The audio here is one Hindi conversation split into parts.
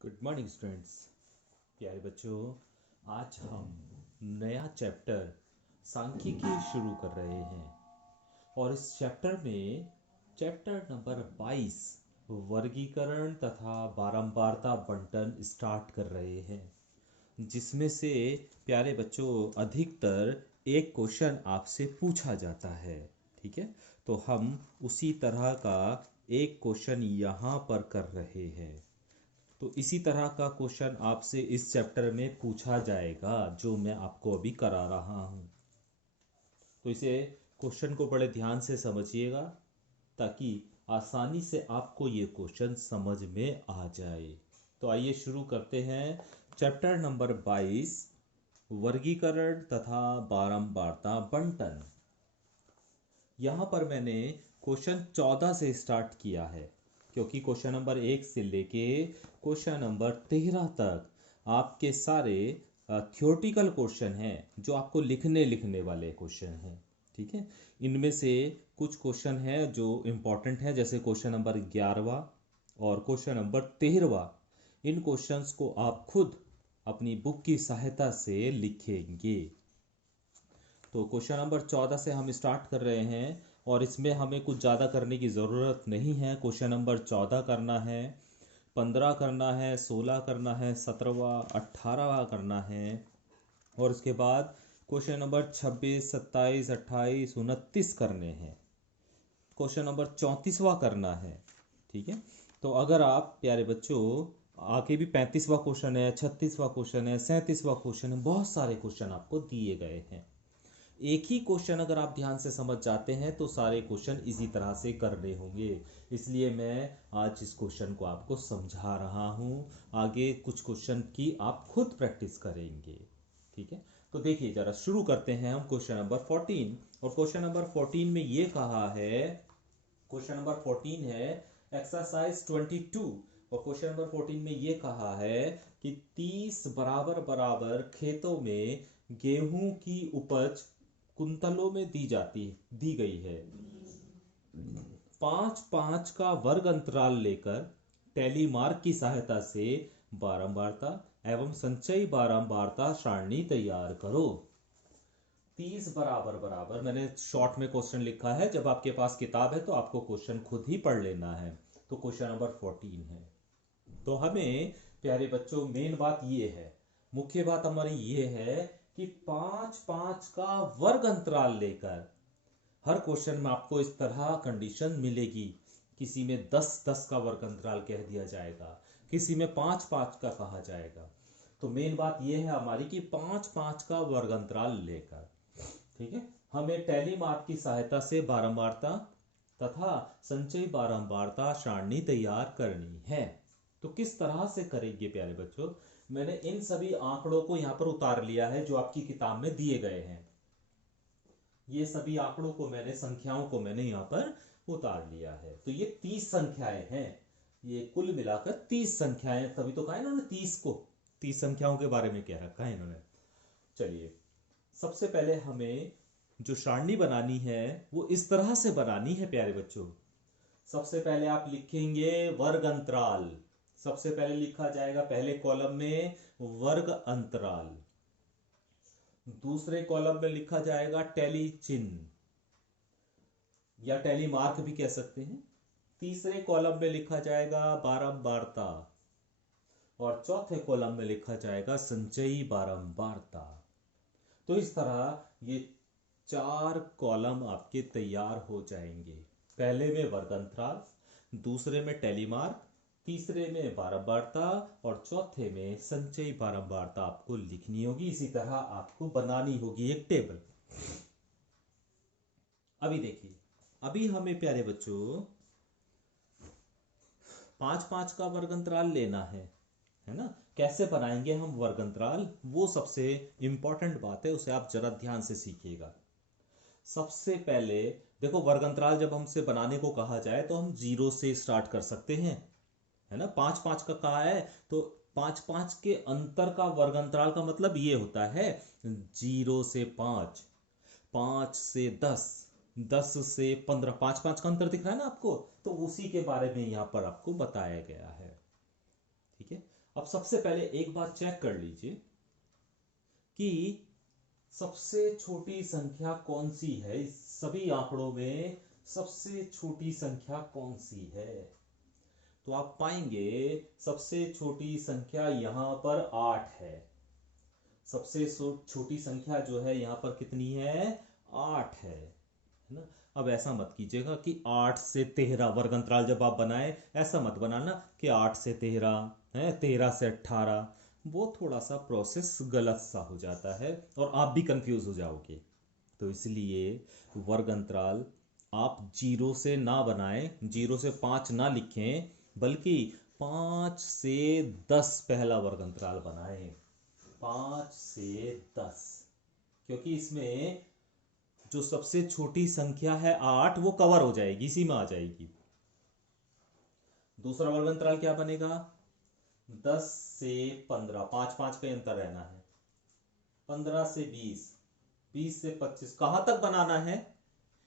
Good morning students. प्यारे बच्चों, आज हम नया चैप्टर सांख्यिकी शुरू कर रहे हैं और इस चैप्टर में चैप्टर नंबर 22 वर्गीकरण तथा बारंबारता बंटन स्टार्ट कर रहे हैं, जिसमें से प्यारे बच्चों अधिकतर एक क्वेश्चन आपसे पूछा जाता है। ठीक है, तो हम उसी तरह का एक क्वेश्चन यहाँ पर कर रहे हैं। तो इसी तरह का क्वेश्चन आपसे इस चैप्टर में पूछा जाएगा जो मैं आपको अभी करा रहा हूँ। तो इसे क्वेश्चन को बड़े ध्यान से समझिएगा ताकि आसानी से आपको ये क्वेश्चन समझ में आ जाए। तो आइए शुरू करते हैं। चैप्टर नंबर 22 वर्गीकरण तथा बारंबारता बंटन। यहाँ पर मैंने क्वेश्चन 14 से स्टार्ट किया है क्योंकि क्वेश्चन नंबर 1 से लेके क्वेश्चन नंबर 13 तक आपके सारे थ्योरेटिकल क्वेश्चन हैं जो आपको लिखने वाले क्वेश्चन हैं। ठीक है, इनमें से कुछ क्वेश्चन हैं जो इम्पोर्टेंट हैं, जैसे क्वेश्चन नंबर 11वां और क्वेश्चन नंबर 13वां। इन क्वेश्चंस को आप खुद अपनी बुक की सहायता से लिखेंगे। तो क्वेश्चन नंबर 14 से हम स्टार्ट कर रहे हैं और इसमें हमें कुछ ज़्यादा करने की ज़रूरत नहीं है। क्वेश्चन नंबर 14 करना है, 15 करना है, 16 करना है, 17वां 18वां करना है और उसके बाद क्वेश्चन नंबर 26 27 28 29 करने हैं। क्वेश्चन नंबर 34वां करना है। ठीक है, तो अगर आप प्यारे बच्चों आगे भी 35वां क्वेश्चन है, 36वां क्वेश्चन है, 37वां क्वेश्चन है, बहुत सारे क्वेश्चन आपको दिए गए हैं। एक ही क्वेश्चन अगर आप ध्यान से समझ जाते हैं तो सारे क्वेश्चन इसी तरह से करने होंगे, इसलिए मैं आज इस क्वेश्चन को आपको समझा रहा हूं। आगे कुछ क्वेश्चन की आप खुद प्रैक्टिस करेंगे। ठीक है, तो देखिए जरा शुरू करते हैं हम क्वेश्चन नंबर 14। और क्वेश्चन नंबर 14 में ये कहा है, क्वेश्चन नंबर 14 है एक्सरसाइज 22 और क्वेश्चन नंबर 14 में ये कहा है कि 30 बराबर बराबर खेतों में गेहूं की उपज कुंतलों में दी गई है। 5-5 का वर्ग अंतराल लेकर टैली मार्क की सहायता से बारंबारता एवं संचयी बारंबारता सारणी तैयार करो। 30 बराबर बराबर, मैंने शॉर्ट में क्वेश्चन लिखा है, जब आपके पास किताब है तो आपको क्वेश्चन खुद ही पढ़ लेना है। तो क्वेश्चन नंबर 14 है। तो हमें प्यारे बच्चों मेन बात ये है, मुख्य बात हमारी ये है कि 5-5 का वर्ग अंतराल लेकर हर क्वेश्चन में आपको इस तरह कंडीशन मिलेगी। किसी में 10-10 का वर्ग अंतराल कह दिया जाएगा, किसी में 5-5 का कहा जाएगा। तो मेन बात यह है हमारी कि 5-5 का वर्ग अंतराल लेकर, ठीक है, हमें टैली मार्क की सहायता से बारंबारता तथा संचयी बारंबारता सारणी तैयार करनी है। तो किस तरह से करेंगे प्यारे बच्चों, मैंने इन सभी आंकड़ों को यहां पर उतार लिया है जो आपकी किताब में दिए गए हैं। ये सभी आंकड़ों को मैंने, संख्याओं को मैंने यहां पर उतार लिया है। तो ये 30 संख्याएं हैं, ये कुल मिलाकर 30 संख्याएं, तभी तो कहा इन्होंने 30 को, 30 संख्याओं के बारे में कह रखा है इन्होंने। चलिए, सबसे पहले हमें जो सारणी बनानी है वो इस तरह से बनानी है प्यारे बच्चों। सबसे पहले आप लिखेंगे वर्ग अंतराल। सबसे पहले लिखा जाएगा पहले कॉलम में वर्ग अंतराल, दूसरे कॉलम में लिखा जाएगा टैली चिन्ह या टैली मार्क भी कह सकते हैं, तीसरे कॉलम में लिखा जाएगा बारंबारता और चौथे कॉलम में लिखा जाएगा संचयी बारंबारता। तो इस तरह ये 4 कॉलम आपके तैयार हो जाएंगे। पहले में वर्ग अंतराल, दूसरे में टैली मार्क, तीसरे में बारंबारता और चौथे में संचयी बारंबारता आपको लिखनी होगी। इसी तरह आपको बनानी होगी एक टेबल। अभी देखिए, अभी हमें प्यारे बच्चों 5-5 का वर्ग अंतराल लेना है ना। कैसे बनाएंगे हम वर्ग अंतराल, वो सबसे इंपॉर्टेंट बात है, उसे आप जरा ध्यान से सीखिएगा। सबसे पहले देखो, वर्ग अंतराल जब हमसे बनाने को कहा जाए तो हम 0 से स्टार्ट कर सकते हैं, है ना। 5-5 का कहा है तो 5-5 के अंतर का वर्ग अंतराल का मतलब ये होता है 0 से 5, 5 से 10, 10 से 15, 5-5 का अंतर दिख रहा है ना आपको, तो उसी के बारे में यहां पर आपको बताया गया है। ठीक है, अब सबसे पहले एक बात चेक कर लीजिए कि सबसे छोटी संख्या कौन सी है, इस सभी आंकड़ों में सबसे छोटी संख्या कौन सी है। तो आप पाएंगे सबसे छोटी संख्या यहां पर 8 है। सबसे छोटी संख्या जो है यहां पर कितनी है, 8 है ना। अब ऐसा मत कीजिएगा कि 8 से 13 वर्ग अंतराल जब आप बनाए, ऐसा मत बनाना कि 8 से 13 है, 13 से 18, वो थोड़ा सा प्रोसेस गलत सा हो जाता है और आप भी कंफ्यूज हो जाओगे। तो इसलिए वर्ग अंतराल आप 0 से ना बनाएं, 0 से 5 ना लिखें, बल्कि 5 से 10 पहला वर्ग अंतराल बनाएं, 5 से 10, क्योंकि इसमें जो सबसे छोटी संख्या है 8 वो कवर हो जाएगी, इसी में आ जाएगी। दूसरा वर्ग अंतराल क्या बनेगा, 10 से 15, 5 5 का अंतर रहना है, 15 से 20, 20 से 25, कहां तक बनाना है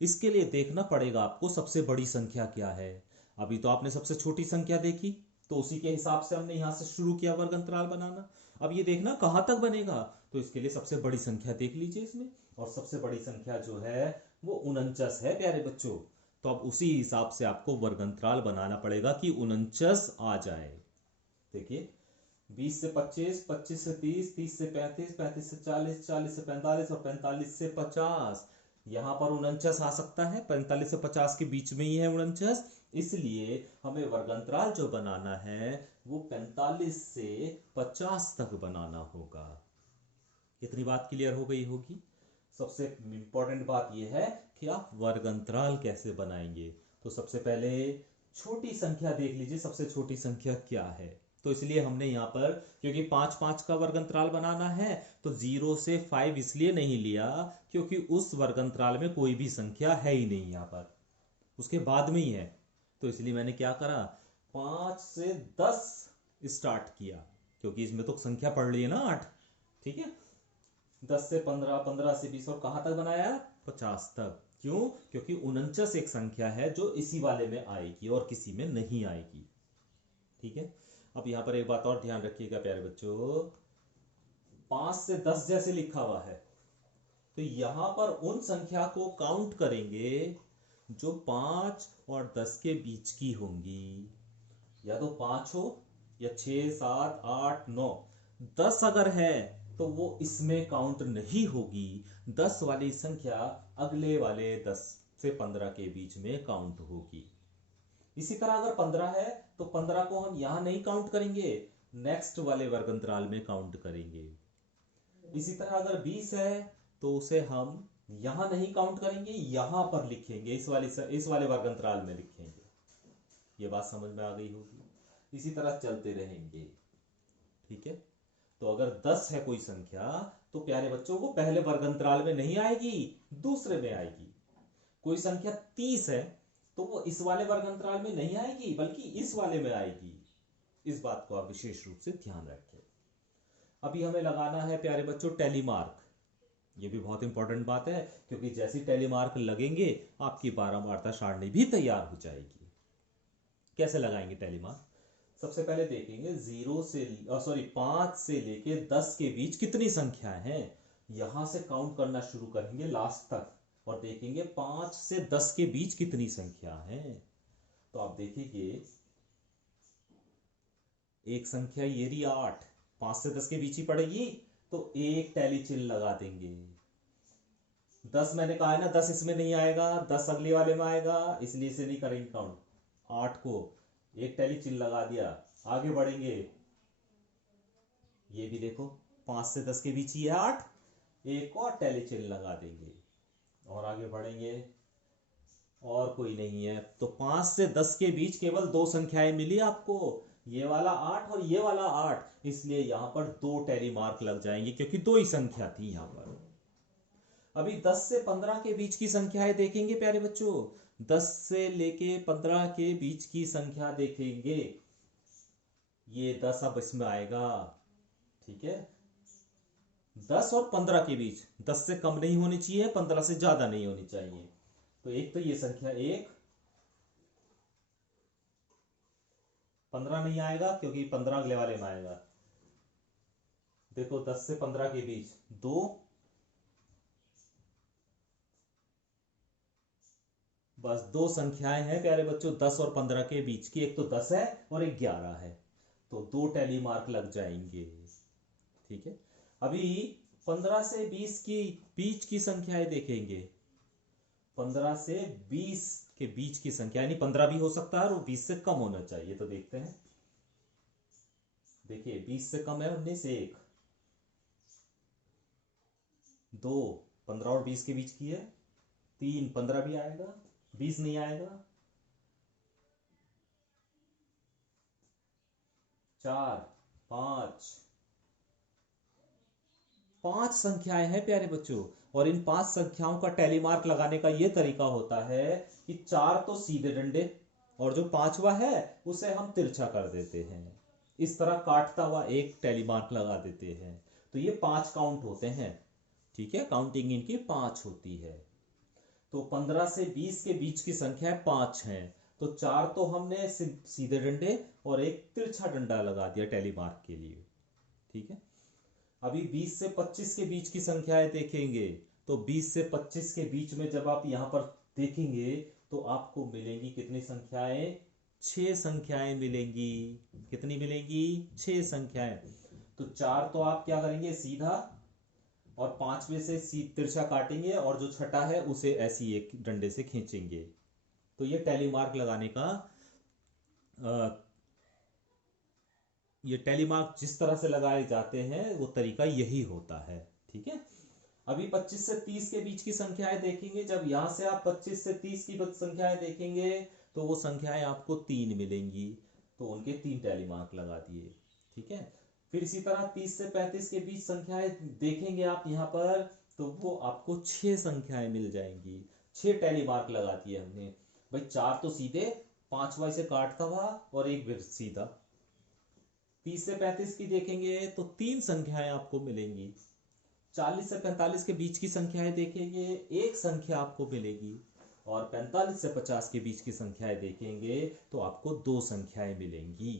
इसके लिए देखना पड़ेगा आपको सबसे बड़ी संख्या क्या है। अभी तो आपने सबसे छोटी संख्या देखी, तो उसी के हिसाब से हमने यहां से शुरू किया वर्ग अंतराल बनाना। अब ये देखना कहां तक बनेगा, तो इसके लिए सबसे बड़ी संख्या देख लीजिए इसमें, और सबसे बड़ी संख्या जो है वो 49 है प्यारे बच्चों। तो अब उसी हिसाब से आपको वर्ग अंतराल बनाना पड़ेगा कि 49 आ जाए। देखिए 20 से 25, 25 से 30, 30 से 35, 35 से 40, 40 से 45 और 45 से 50, यहां पर 49 आ सकता है, 45 से 50 के बीच में ही है 49, इसलिए हमें वर्ग अंतराल जो बनाना है वो 45 से 50 तक बनाना होगा। इतनी बात क्लियर हो गई होगी। सबसे इंपॉर्टेंट बात यह है कि आप वर्ग अंतराल कैसे बनाएंगे। तो सबसे पहले छोटी संख्या देख लीजिए, सबसे छोटी संख्या क्या है। तो इसलिए हमने यहां पर, क्योंकि 5 5 का वर्ग अंतराल बनाना है, तो 0 से 5 इसलिए नहीं लिया क्योंकि उस वर्ग अंतराल में कोई भी संख्या है ही नहीं, यहां पर उसके बाद में ही है। तो इसलिए मैंने क्या करा, 5 से 10 स्टार्ट किया, क्योंकि इसमें तो संख्या पढ़ ली है ना 8, ठीक है। 10 से 15, 15 से 20 और कहां तक बनाया, 50 तक। क्यों, क्योंकि 49 एक संख्या है जो इसी वाले में आएगी और किसी में नहीं आएगी, ठीक है। अब यहां पर एक बात और ध्यान रखिएगा प्यारे बच्चों, 5 से 10 जैसे लिखा हुआ है, तो यहां पर उन संख्या को काउंट करेंगे जो 5 और 10 के बीच की होंगी, या तो 5 हो या 6 7 8 9, 10 अगर है तो वो इसमें काउंट नहीं होगी। 10 वाली संख्या अगले वाले 10 से 15 के बीच में काउंट होगी। इसी तरह अगर 15 है तो 15 को हम यहां नहीं काउंट करेंगे, नेक्स्ट वाले वर्ग अंतराल में काउंट करेंगे। इसी तरह अगर 20 है तो उसे हम यहां नहीं काउंट करेंगे, यहां पर लिखेंगे, इस वाले वर्ग अंतराल में लिखेंगे। ये बात समझ में आ गई होगी। इसी तरह चलते रहेंगे, ठीक है। तो अगर 10 है कोई संख्या, तो प्यारे बच्चों वो पहले वर्ग अंतराल में नहीं आएगी, दूसरे में आएगी। कोई संख्या 30 है तो वो इस वाले वर्ग अंतराल में नहीं आएगी, बल्कि इस वाले में आएगी। इस बात को आप विशेष रूप से ध्यान रखें। अभी हमें लगाना है प्यारे बच्चों टैली मार्क। ये भी बहुत इंपॉर्टेंट बात है, क्योंकि जैसे टैली मार्क लगेंगे आपकी बारंबारता सारणी भी तैयार हो जाएगी। कैसे लगाएंगे टैली मार्क, सबसे पहले देखेंगे 5 से लेके 10 के बीच कितनी संख्याएं हैं, यहां से काउंट करना शुरू करेंगे लास्ट तक और देखेंगे 5 से 10 के बीच कितनी संख्या है। तो आप देखेंगे एक संख्या ये रही 8, 5 से 10 के बीच ही पड़ेगी, तो एक टैली चिन्ह लगा देंगे। 10 मैंने कहा है ना, 10 इसमें नहीं आएगा, 10 अगले वाले में आएगा, इसलिए इसे नहीं करेंगे काउंट। 8 को एक टैली चिन्ह लगा दिया, आगे बढ़ेंगे। ये भी देखो 5 से 10 के बीच ही है 8, एक और टैली चिन्ह लगा देंगे और आगे बढ़ेंगे, और कोई नहीं है। तो 5 से 10 के बीच केवल दो संख्याएं मिली आपको, ये वाला 8 और ये वाला 8, इसलिए यहां पर दो टैली मार्क लग जाएंगे, क्योंकि दो ही संख्या थी यहां पर। अभी 10 से 15 के बीच की संख्याएं देखेंगे प्यारे बच्चों, 10 से लेके 15 के बीच की संख्या देखेंगे। ये 10 अब इसमें आएगा, ठीक है। 10 और 15 के बीच, 10 से कम नहीं होनी चाहिए, 15 से ज्यादा नहीं होनी चाहिए। तो एक तो ये संख्या 1, 15 नहीं आएगा क्योंकि 15 अगले वाले में आएगा। देखो 10 से 15 के बीच 2, बस दो संख्याएं हैं प्यारे बच्चों 10 और 15 के बीच की, एक तो 10 है और एक 11 है, तो 2 टैली मार्क लग जाएंगे। ठीक है, अभी 15 से 20 की बीच की संख्याएं देखेंगे। 15 से 20 के बीच की संख्या, यानी 15 भी हो सकता है और 20 से कम होना चाहिए, तो देखते हैं। देखिए 20 से कम है 19, 1, 2, 15 और 20 के बीच की है, 3, 15 भी आएगा, 20 नहीं आएगा, 4, 5, 5 संख्याएं हैं प्यारे बच्चों। और इन 5 संख्याओं का टैली मार्क लगाने का यह तरीका होता है कि 4 तो सीधे डंडे और जो 5वां है उसे हम तिरछा कर देते हैं, इस तरह काटता हुआ एक टैली मार्क लगा देते हैं, तो ये 5 काउंट होते हैं। ठीक है, काउंटिंग इनकी 5 होती है। तो 15 से 20 के बीच की संख्या 5 है, तो 4 तो हमने सीधे डंडे और एक तिरछा डंडा लगा दिया टैली मार्क के लिए। ठीक है, अभी 20 से 25 के बीच की संख्याएं देखेंगे, तो 20 से 25 के बीच में जब आप यहां पर देखेंगे तो आपको मिलेंगी कितनी संख्याएं? 6 संख्याएं मिलेंगी। कितनी मिलेंगी? 6 संख्याएं। तो 4 तो आप क्या करेंगे? सीधा, और 5 में से तिरछा काटेंगे और जो छठा है उसे ऐसी एक डंडे से खींचेंगे। तो ये टैली मार्क लगाने का ये टैली मार्क जिस तरह से लगाए जाते हैं वो तरीका यही होता है। ठीक है, अभी 25 से 30 के बीच की संख्याएं देखेंगे। जब यहां से आप 25 से 30 की संख्याएं देखेंगे तो वो संख्याएं आपको 3 मिलेंगी, तो उनके 3 टैली मार्क लगा दिए। ठीक है, फिर इसी तरह 30 से 35 के बीच संख्याएं देखेंगे आप यहां पर, तो वो आपको 6 संख्याएं मिल जाएंगी, 6 टैली मार्क लगा दिए हमने। भाई 4 तो सीधे, 5वां इसे काटता हुआ और एक फिर सीधा। 30 से 35 की देखेंगे तो 3 संख्याएं आपको मिलेंगी। 40 से 45 के बीच की संख्याएं देखेंगे, एक संख्या आपको मिलेगी। और 45 से 50 के बीच की संख्याएं देखेंगे तो आपको 2 संख्याएं मिलेंगी,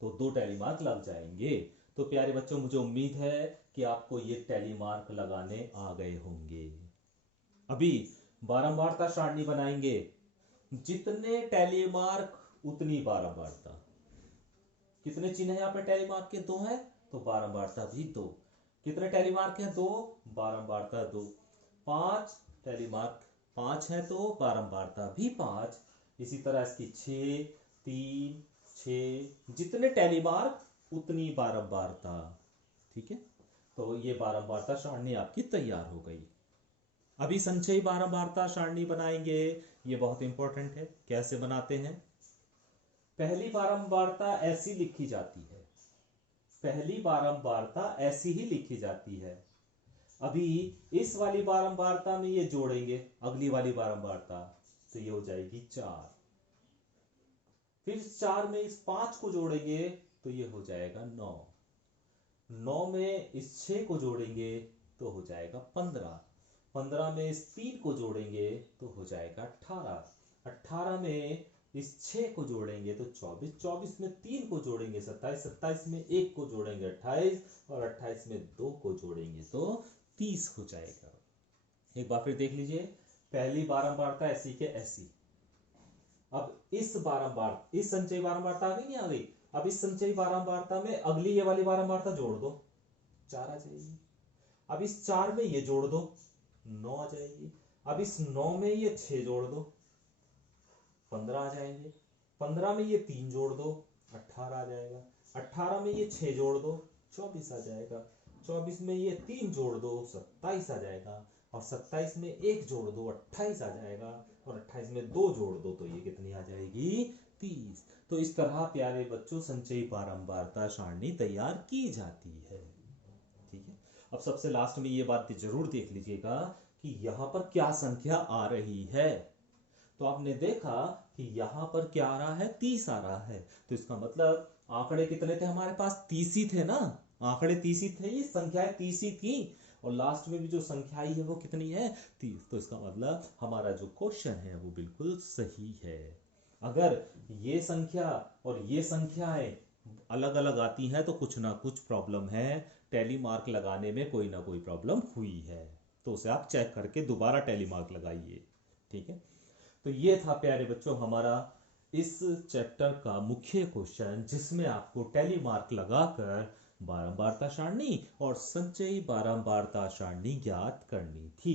तो 2 टैली मार्क लग जाएंगे। तो प्यारे बच्चों, मुझे उम्मीद है कि आपको ये टैली मार्क लगाने आ गए होंगे। अभी बारंबारता सारणी बनाएंगे, जितने टैली मार्क उतनी बारंबारता। कितने चिन्ह है यहाँ पे टैली मार्क के? 2 है, तो बारंबारता भी 2। कितने टैली मार्क है? 2, बारंबारता 2। 5 टैली मार्क 5 है तो बारंबारता भी 5। इसी तरह इसकी 6, 3, 6, जितने टैली मार्क उतनी बारंबारता। ठीक है, तो ये बारंबारता सारणी आपकी तैयार हो गई। अभी संचयी बारंबारता सारणी बनाएंगे, ये बहुत इंपॉर्टेंट है। कैसे बनाते हैं? पहली बारंबारता ऐसी लिखी जाती है, पहली बारंबारता ऐसी ही लिखी जाती है। अभी इस वाली बारंबारता में ये जोड़ेंगे अगली वाली बारंबारता, तो ये हो जाएगी 4। फिर 4 में इस 5 को जोड़ेंगे तो ये हो जाएगा 9। 9 में इस 6 को जोड़ेंगे तो हो जाएगा 15। 15 में इस 3 को जोड़ेंगे तो हो जाएगा 18। 18 में इस 6 को जोड़ेंगे तो 24। 24 में 3 को जोड़ेंगे 27। 27 में 1 को जोड़ेंगे 28, और 28 में 2 को जोड़ेंगे तो 30 हो जाएगा। एक बार फिर देख लीजिए, पहली बारंबारता ऐसी के ऐसी। अब इस संचयी बारंबारता आ गई, नहीं आ गई? अब इस संचयी बारंबारता में अगली ये वाली बारंबारता जोड़ दो, 4 आ जाएगी। अब इस 4 में ये जोड़ दो, 9 आ जाएगी। अब इस 9 में ये 6 जोड़ दो, 15 आ जाएंगे। 15 में ये 3 जोड़ दो, 18 आ जाएगा। 18 में ये 6 जोड़ दो, 24 आ जाएगा। 24 में ये 3 जोड़ दो, 27 आ जाएगा। और 27 में 1 जोड़ दो, 28 आ जाएगा। और 28 में 2 जोड़ दो तो ये कितनी आ जाएगी? 30। तो इस तरह प्यारे बच्चों संचयी बारंबारता सारणी तैयार की जाती है। ठीक है, अब सबसे लास्ट में ये बात जरूर देख लीजिएगा कि यहां पर क्या संख्या आ रही है। तो आपने देखा कि यहां पर क्या आ रहा है? 30 आ रहा है। तो इसका मतलब आंकड़े कितने थे हमारे पास? 30 ही थे ना, आंकड़े 30 ही थे, ये संख्याएं 30 ही थी। और लास्ट में भी जो संख्या आई है वो कितनी है? 30। तो इसका मतलब हमारा जो क्वेश्चन है वो बिल्कुल सही है। अगर ये संख्या और ये संख्याएं अलग अलग आती हैं तो कुछ ना कुछ प्रॉब्लम है, टैली मार्क लगाने में कोई ना कोई प्रॉब्लम हुई है, तो उसे आप चेक करके दोबारा टैली मार्क लगाइए। ठीक है, तो ये था प्यारे बच्चों हमारा इस चैप्टर का मुख्य क्वेश्चन, जिसमें आपको टैली मार्क लगाकर बारंबारता सारणी और संचयी बारंबारता सारणी ज्ञात करनी थी।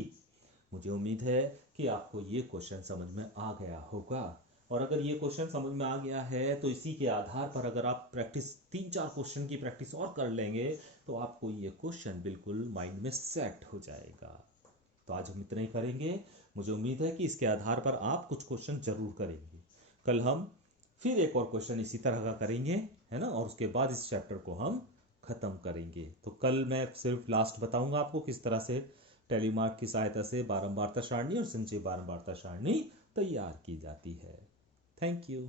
मुझे उम्मीद है कि आपको ये क्वेश्चन समझ में आ गया होगा, और अगर ये क्वेश्चन समझ में आ गया है तो इसी के आधार पर अगर आप प्रैक्टिस 3-4 क्वेश्चन की प्रैक्टिस और कर लेंगे तो आपको ये क्वेश्चन बिल्कुल माइंड में सेट हो जाएगा। तो आज हम इतना ही करेंगे। मुझे उम्मीद है कि इसके आधार पर आप कुछ क्वेश्चन जरूर करेंगे। कल हम फिर एक और क्वेश्चन इसी तरह का करेंगे, है ना, और उसके बाद इस चैप्टर को हम खत्म करेंगे। तो कल मैं सिर्फ लास्ट बताऊंगा आपको किस तरह से टेलीमार्क की सहायता से बारंबारता सारणी और संचयी बारंबारता सारणी तैयार की जाती है। Thank you.